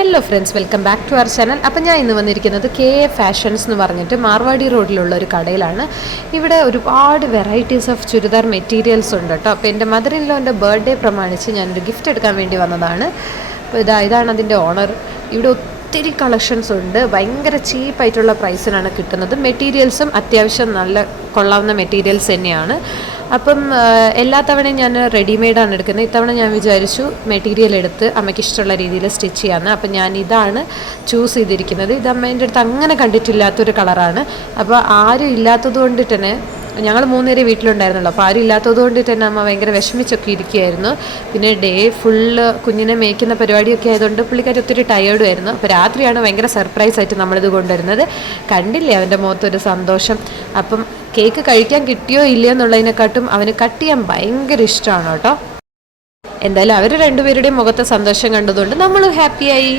Hello friends, welcome back to our channel. അപ്പം ഞാൻ ഇന്ന് വന്നിരിക്കുന്നത് KA ഫാഷൻസ് എന്ന് പറഞ്ഞിട്ട് മാർവാടി റോഡിലുള്ള ഒരു കടയിലാണ്. ഇവിടെ ഒരുപാട് വെറൈറ്റീസ് ഓഫ് ചുരിദാർ മെറ്റീരിയൽസ് ഉണ്ട് കേട്ടോ. അപ്പോൾ എൻ്റെ മദർ ഇൻ ലോൻ്റെ ബർത്ത്ഡേ പ്രമാണിച്ച് ഞാനൊരു ഗിഫ്റ്റ് എടുക്കാൻ വേണ്ടി വന്നതാണ്. അപ്പോൾ ഇതാണ് അതിൻ്റെ ഓണർ. ഇവിടെ ഒത്തിരി കളക്ഷൻസ് ഉണ്ട്. ഭയങ്കര ചീപ്പായിട്ടുള്ള പ്രൈസിനാണ് കിട്ടുന്നത്. മെറ്റീരിയൽസും അത്യാവശ്യം നല്ല കൊള്ളാവുന്ന മെറ്റീരിയൽസ് തന്നെയാണ്. അപ്പം എല്ലാ തവണയും ഞാൻ റെഡിമെയ്ഡാണ് എടുക്കുന്നത്. ഇത്തവണ ഞാൻ വിചാരിച്ചു മെറ്റീരിയൽ എടുത്ത് അമ്മയ്ക്ക് ഇഷ്ടമുള്ള രീതിയിൽ സ്റ്റിച്ച് ചെയ്യാമെന്ന്. അപ്പം ഞാൻ ഇതാണ് ചൂസ് ചെയ്തിരിക്കുന്നത്. ഇത് അമ്മേൻ്റെ അടുത്ത് അങ്ങനെ കണ്ടിട്ടില്ലാത്തൊരു കളറാണ്. അപ്പോൾ ആരും ഇല്ലാത്തത് കൊണ്ടിട്ട് തന്നെ, ഞങ്ങൾ 3 പേരെ വീട്ടിലുണ്ടായിരുന്നുള്ളൂ. അപ്പോൾ ആരും ഇല്ലാത്തത് കൊണ്ടിട്ട് തന്നെ അമ്മ ഭയങ്കര വിഷമിച്ചൊക്കെ ഇരിക്കുകയായിരുന്നു. പിന്നെ ഡേ ഫുള്ള് കുഞ്ഞിനെ മേയ്ക്കുന്ന പരിപാടിയൊക്കെ ആയതുകൊണ്ട് പുള്ളിക്കാർ ഒത്തിരി ടയേർഡും ആയിരുന്നു. അപ്പോൾ രാത്രിയാണ് ഭയങ്കര സർപ്രൈസായിട്ട് നമ്മളിത് കൊണ്ടുവരുന്നത്. കണ്ടില്ലേ അവൻ്റെ മുഖത്തൊരു സന്തോഷം. അപ്പം കേക്ക് കഴിക്കാൻ കിട്ടിയോ ഇല്ലയോ എന്നുള്ളതിനെക്കാട്ടും അവന് കട്ട് ചെയ്യാൻ ഭയങ്കര ഇഷ്ടമാണ് കേട്ടോ. എന്തായാലും അവർ രണ്ടുപേരുടെയും മുഖത്തെ സന്തോഷം കണ്ടതുകൊണ്ട് നമ്മളും ഹാപ്പിയായി.